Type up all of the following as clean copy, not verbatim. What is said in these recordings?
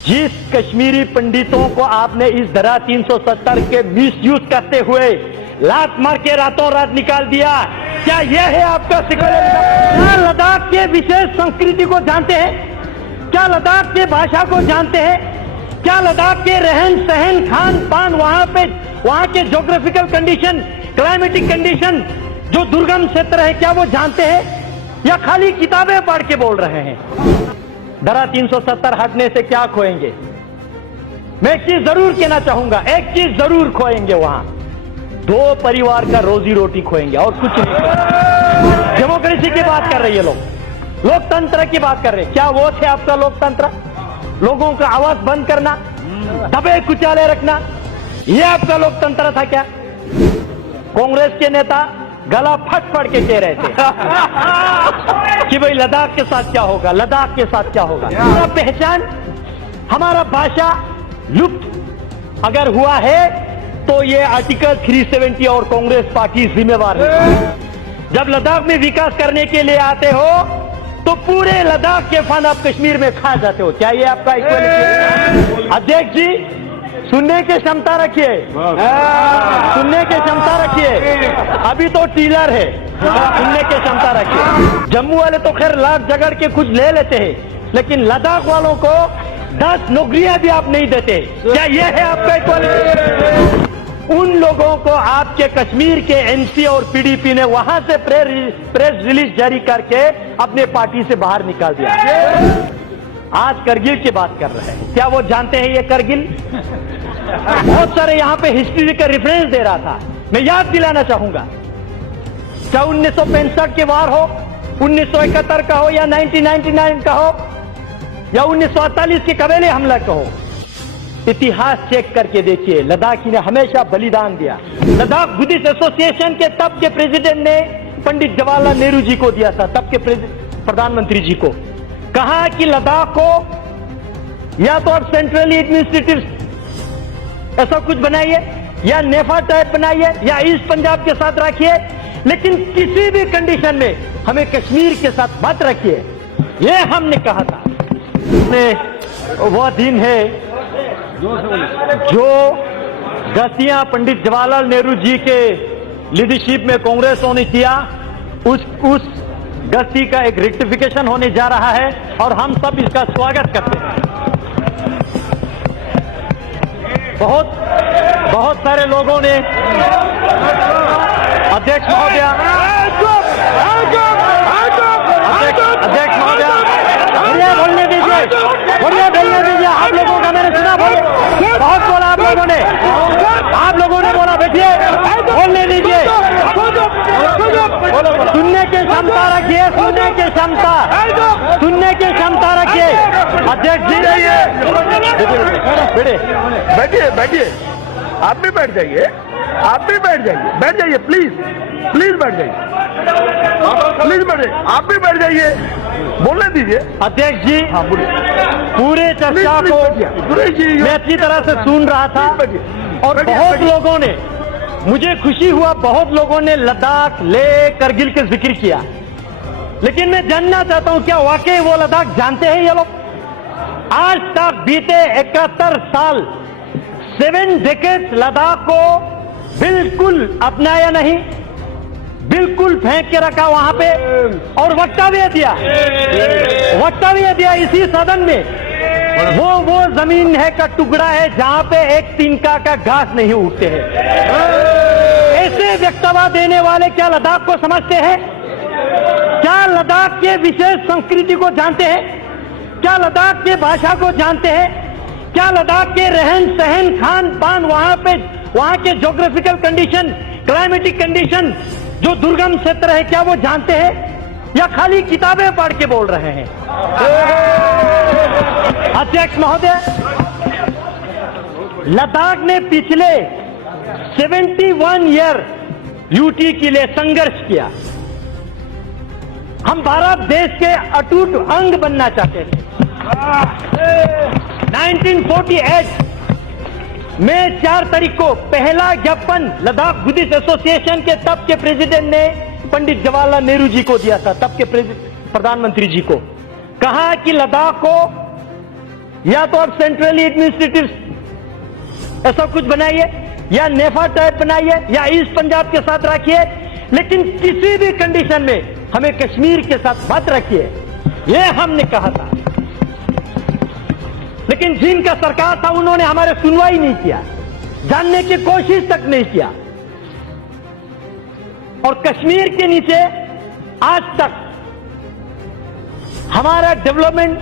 जिस कश्मीरी पंडितों को आपने इस धारा 370 के मिसयूज करते हुए लात मार के रातों रात निकाल दिया, क्या यह है आपका सिक्योरिटी? क्या लद्दाख के विशेष संस्कृति को जानते हैं? क्या लद्दाख के भाषा को जानते हैं? क्या लद्दाख के रहन सहन खान पान वहां के ज्योग्राफिकल कंडीशन, क्लाइमेटिक कंडीशन, जो दुर्गम क्षेत्र है, क्या वो जानते हैं या खाली किताबें पढ़ के बोल रहे हैं? धारा 370 हटने से क्या खोएंगे? मैं एक चीज जरूर कहना चाहूंगा, एक चीज जरूर खोएंगे, वहां 2 परिवार का रोजी रोटी खोएंगे और कुछ नहीं। डेमोक्रेसी की बात कर रहे हैं लोग, लोकतंत्र की बात कर रहे हैं। क्या वो थे आपका लोकतंत्र? लोगों का आवाज बंद करना, दबे कुचाले रखना, ये आपका लोकतंत्र था क्या? कांग्रेस के नेता गला फट फट के कह रहे थे कि भाई लद्दाख के साथ क्या होगा, लद्दाख के साथ क्या होगा। हमारा पहचान, हमारा भाषा लुप्त अगर हुआ है तो ये आर्टिकल 370 और कांग्रेस पार्टी जिम्मेवार है। जब लद्दाख में विकास करने के लिए आते हो तो पूरे लद्दाख के फन आप कश्मीर में खा जाते हो। क्या ये आपका इक्वलिटी? अध्यक्ष जी, सुनने की क्षमता रखिए, सुनने की क्षमता रखिए। अभी तो टीलर है, सुनने की क्षमता रखिए। जम्मू वाले तो खैर लाख झगड़ के कुछ ले लेते हैं, लेकिन लद्दाख वालों को 10 नौकरियां भी आप नहीं देते। क्या ये है आपका इक्वलिटी? उन लोगों को आपके कश्मीर के एनसी और पीडीपी ने वहां से प्रेस रिलीज जारी करके अपने पार्टी से बाहर निकाल दिया। आज करगिल की बात कर रहे हैं, क्या वो जानते हैं ये करगिल? बहुत सारे यहां पे हिस्ट्री का रेफरेंस दे रहा था, मैं याद दिलाना चाहूंगा। चाहे 1965 के वार हो, 1971 का हो या 1999 का हो या 1948 के कबीले हमला का हो, इतिहास चेक करके देखिए, लद्दाखी ने हमेशा बलिदान दिया। लद्दाख बुद्धिस्ट एसोसिएशन के तब के प्रेसिडेंट ने पंडित जवाहरलाल नेहरू जी को दिया था, तब के प्रधानमंत्री जी को। कहा कि लद्दाख को या तो आप सेंट्रली एडमिनिस्ट्रेटिव ऐसा कुछ बनाइए या नेफा टाइप बनाइए या ईस्ट पंजाब के साथ रखिए, लेकिन किसी भी कंडीशन में हमें कश्मीर के साथ मत रखिए, ये हमने कहा था। वह दिन है जो गतियां पंडित जवाहरलाल नेहरू जी के लीडरशिप में कांग्रेसों ने किया, उस गति का एक रेक्टिफिकेशन होने जा रहा है और हम सब इसका स्वागत करते हैं। बहुत सारे लोगों ने, अध्यक्ष महोदय, अध्यक्ष महोदय, बोलने दीजिए, बोलने दीजिए। आप लोगों का मैंने सुना, बहुत बोला आप लोगों ने बोला, बैठिए, बोलने दीजिए। सुनने की क्षमता रखिए, सुनने की क्षमता रखिए। अध्यक्ष जी, बैठिए, आप भी बैठ जाइए, बैठ जाइए, प्लीज बैठ जाइए, आप भी बैठ जाइए, बोलने दीजिए। अध्यक्ष जी, हाँ बोलिए। पूरे चर्चा को मैं अच्छी तरह से सुन रहा था और बहुत लोगों ने, मुझे खुशी हुआ, बहुत लोगों ने लद्दाख, लेह, करगिल का जिक्र किया, लेकिन मैं जानना चाहता हूं क्या वाकई वो लद्दाख जानते हैं ये लोग? आज तक बीते 71 साल, 7 डेकेड्स लद्दाख को बिल्कुल अपनाया नहीं, बिल्कुल फेंक के रखा वहां पे और वक्तव्य दिया इसी सदन में। वो जमीन है का टुकड़ा है जहां पे एक तिनका का घास नहीं उगते हैं। ऐसे वक्तव्य देने वाले क्या लद्दाख को समझते हैं? क्या लद्दाख के विशेष संस्कृति को जानते हैं? क्या लद्दाख के भाषा को जानते हैं? क्या लद्दाख के रहन सहन खान पान, वहां के ज्योग्राफिकल कंडीशन, क्लाइमेटिक कंडीशन, जो दुर्गम क्षेत्र है, क्या वो जानते हैं या खाली किताबें पढ़ के बोल रहे हैं? अध्यक्ष महोदय, लद्दाख ने पिछले 71 ईयर यूटी के लिए संघर्ष किया। हम भारत देश के अटूट अंग बनना चाहते थे। 1948 में 4 तारीख को पहला ज्ञापन लद्दाख बुद्धिस्ट एसोसिएशन के तब के प्रेसिडेंट ने पंडित जवाहरलाल नेहरू जी को दिया था, तब के प्रधानमंत्री जी को। कहा कि लद्दाख को या तो आप सेंट्रली एडमिनिस्ट्रेटिव ऐसा कुछ बनाइए, या नेफा टाइप बनाइए, या ईस्ट पंजाब के साथ रखिए, लेकिन किसी भी कंडीशन में हमें कश्मीर के साथ मत रखिए, यह हमने कहा था। लेकिन जिनका सरकार था उन्होंने हमारे सुनवाई नहीं किया, जानने की कोशिश तक नहीं किया, और कश्मीर के नीचे आज तक हमारा डेवलपमेंट,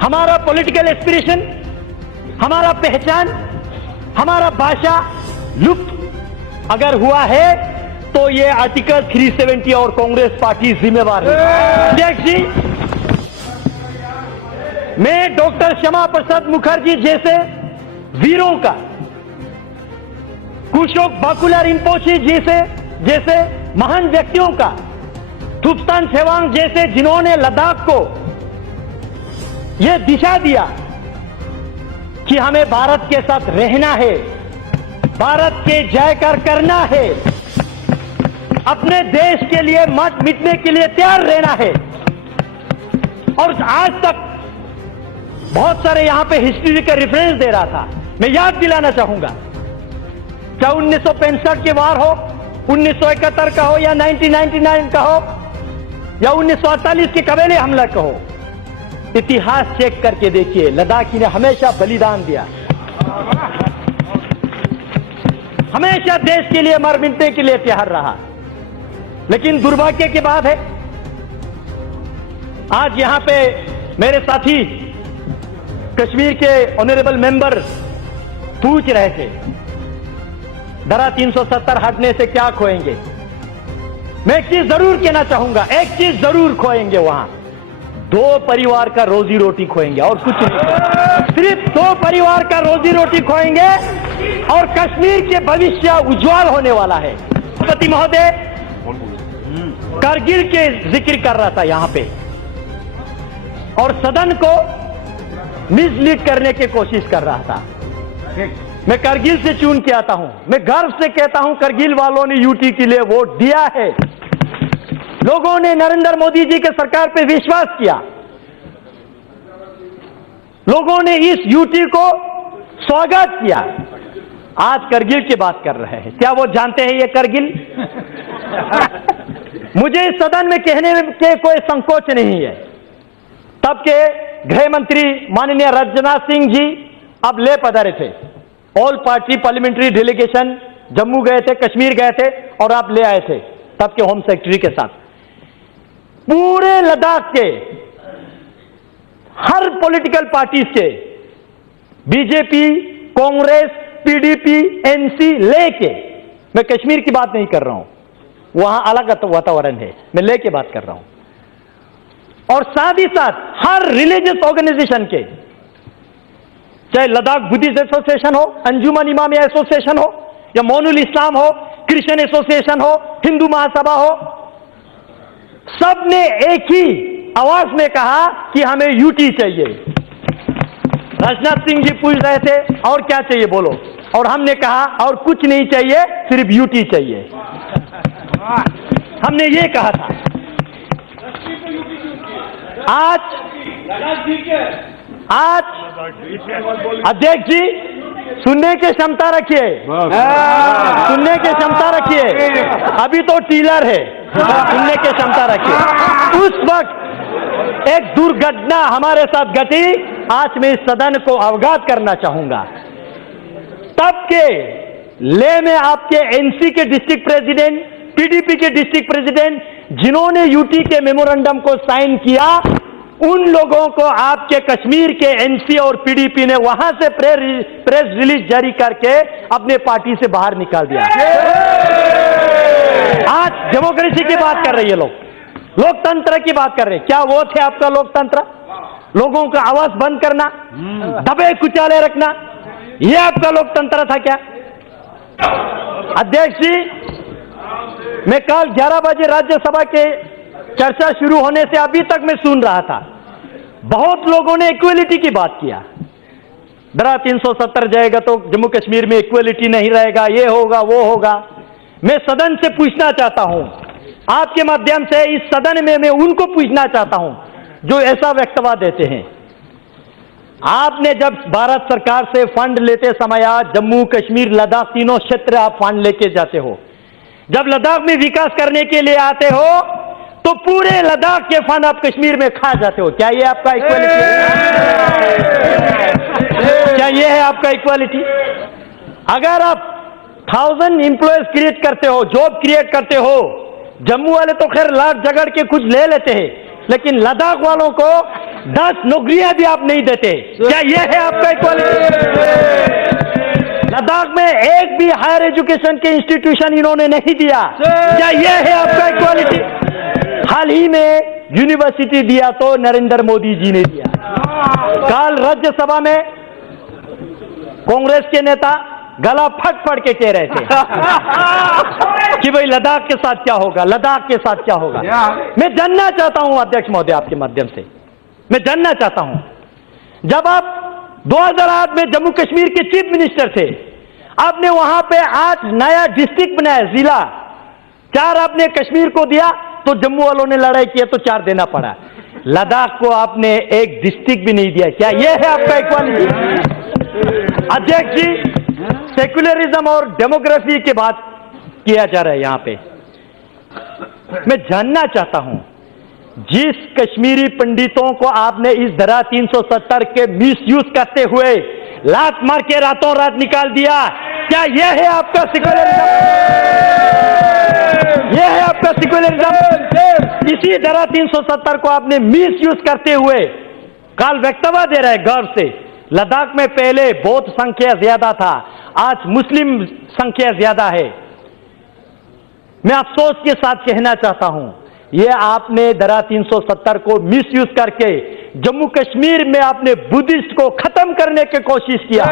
हमारा पॉलिटिकल एस्पिरेशन, हमारा पहचान, हमारा भाषा लुप्त अगर हुआ है तो ये आर्टिकल 370 और कांग्रेस पार्टी जिम्मेवार है। अध्यक्ष जी, मैं डॉक्टर श्यामा प्रसाद मुखर्जी जैसे वीरों का, कुशोक बाकुला रिम्पोची जैसे महान व्यक्तियों का, थुप्तान सेवांग जैसे जिन्होंने लद्दाख को यह दिशा दिया कि हमें भारत के साथ रहना है, भारत के जयकार करना है, अपने देश के लिए मत मिटने के लिए तैयार रहना है। और आज तक बहुत सारे यहां पे हिस्ट्री का रेफरेंस दे रहा था, मैं याद दिलाना चाहूंगा, चाहे 1965 के वार हो, 1971 का हो, या 1999 का हो, या 1948 के कबीले हमला का हो, इतिहास चेक करके देखिए, लद्दाखी ने हमेशा बलिदान दिया, हमेशा देश के लिए मर मिटने के लिए तैयार रहा। लेकिन दुर्भाग्य की बात है, आज यहां पे मेरे साथी कश्मीर के ऑनरेबल मेंबर पूछ रहे थे, धारा 370 हटने से क्या खोएंगे। मैं एक चीज जरूर कहना चाहूंगा, एक चीज जरूर खोएंगे, वहां 2 परिवार का रोजी रोटी खोएंगे और कुछ नहीं, सिर्फ 2 परिवार का रोजी रोटी खोएंगे और कश्मीर के भविष्य उज्जवल होने वाला है। राष्ट्रपति महोदय कारगिल के जिक्र कर रहा था यहां पे, और सदन को मिसलीड करने की कोशिश कर रहा था। मैं कारगिल से चुन के आता हूं, मैं गर्व से कहता हूं, कारगिल वालों ने यूटी के लिए वोट दिया है, लोगों ने नरेंद्र मोदी जी के सरकार पे विश्वास किया, लोगों ने इस यूटी को स्वागत किया। आज कारगिल की बात कर रहे हैं, क्या वो जानते हैं ये कारगिल? मुझे इस सदन में कहने के कोई संकोच नहीं है। तब के गृह मंत्री माननीय राजनाथ सिंह जी अब ले पधारे थे, all party parliamentary delegation Jammu गए थे, कश्मीर गए थे, और आप ले आए थे तब के होम सेक्रेटरी के साथ। पूरे लद्दाख के हर पॉलिटिकल पार्टीज के, बीजेपी, कांग्रेस, पीडीपी, एनसी लेके, मैं कश्मीर की बात नहीं कर रहा हूं, वहां अलग वातावरण है, मैं लेके बात कर रहा हूं, और साथ ही साथ हर रिलीजियस ऑर्गेनाइजेशन के, चाहे लद्दाख बुद्धिस्ट एसोसिएशन हो, अंजुमन इमामिया एसोसिएशन हो, या मोनुल इस्लाम हो, क्रिश्चियन एसोसिएशन हो, हिंदू महासभा हो, सबने एक ही आवाज में कहा कि हमें यूटी चाहिए। राजनाथ सिंह जी पूछ रहे थे और क्या चाहिए बोलो, और हमने कहा और कुछ नहीं चाहिए, सिर्फ यूटी चाहिए। हमने ये कहा था। आज अध्यक्ष जी सुनने की क्षमता रखिए, सुनने की क्षमता रखिए, अभी तो टीलर है, सुनने की क्षमता रखिए। उस वक्त एक दुर्घटना हमारे साथ घटी, आज मैं इस सदन को अवगत करना चाहूंगा। तब के ले में आपके एनसी के डिस्ट्रिक्ट प्रेसिडेंट, पीडीपी के डिस्ट्रिक्ट प्रेसिडेंट, जिन्होंने यूटी के मेमोरेंडम को साइन किया, उन लोगों को आपके कश्मीर के एनसी और पीडीपी ने वहां से प्रेस रिलीज जारी करके अपने पार्टी से बाहर निकाल दिया। आज डेमोक्रेसी की बात कर रही है, लोग लोकतंत्र की बात कर रहे हैं। क्या वो थे आपका लोकतंत्र? लोगों का आवाज बंद करना, दबे कुचाले रखना, ये आपका लोकतंत्र था क्या? अध्यक्ष जी, मैं कल 11 बजे राज्यसभा के चर्चा शुरू होने से अभी तक मैं सुन रहा था, बहुत लोगों ने इक्वलिटी की बात किया। धारा 370 जाएगा तो जम्मू कश्मीर में इक्वलिटी नहीं रहेगा, ये होगा वो होगा। मैं सदन से पूछना चाहता हूं, आपके माध्यम से इस सदन में मैं उनको पूछना चाहता हूं जो ऐसा वक्तव्य देते हैं, आपने जब भारत सरकार से फंड लेते समय जम्मू कश्मीर लद्दाख तीनों क्षेत्र आप फंड लेके जाते हो, जब लद्दाख में विकास करने के लिए आते हो तो पूरे लद्दाख के फंड आप कश्मीर में खा जाते हो। क्या ये आपका इक्वालिटी है? क्या ये है आपका इक्वालिटी? अगर आप 1000 एम्प्लॉयज क्रिएट करते हो, जॉब क्रिएट करते हो, जम्मू वाले तो खैर लाख झगड़ के कुछ ले लेते हैं, लेकिन लद्दाख वालों को 10 नौकरियां भी आप नहीं देते। क्या ये है आपका इक्वालिटी? लद्दाख में एक भी हायर एजुकेशन के इंस्टीट्यूशन इन्होंने नहीं दिया। क्या ये है आपका इक्वालिटी? हाल ही में यूनिवर्सिटी दिया तो नरेंद्र मोदी जी ने दिया। कल राज्यसभा में कांग्रेस के नेता गला फट फट के कह रहे थे कि भाई लद्दाख के साथ क्या होगा, लद्दाख के साथ क्या होगा। मैं जानना चाहता हूं अध्यक्ष महोदय, आपके माध्यम से मैं जानना चाहता हूं, जब आप 2008 में जम्मू कश्मीर के चीफ मिनिस्टर थे, आपने वहां पे 8 नया डिस्ट्रिक्ट बनाया, जिला 4 आपने कश्मीर को दिया तो जम्मू वालों ने लड़ाई किया तो 4 देना पड़ा। लद्दाख को आपने एक डिस्ट्रिक्ट भी नहीं दिया। क्या यह है आपका इक्वालिटी? अध्यक्ष जी, सेक्युलरिज्म और डेमोग्राफी की बात किया जा रहा है यहां पे। मैं जानना चाहता हूं, जिस कश्मीरी पंडितों को आपने इस धारा 370 के मिसयूज करते हुए लात मार के रातों रात निकाल दिया, क्या यह है आपका सेक्युलरिज्म? यह है आपका सेक्युलरिज्म? इसी धारा 370 को आपने मिसयूज करते हुए काल वक्तव्य दे रहे गर्व से, लद्दाख में पहले बौद्ध संख्या ज्यादा था, आज मुस्लिम संख्या ज्यादा है। मैं अफसोस के साथ कहना चाहता हूं, यह आपने धारा 370 को मिसयूज करके जम्मू कश्मीर में आपने बुद्धिस्ट को खत्म करने की कोशिश किया।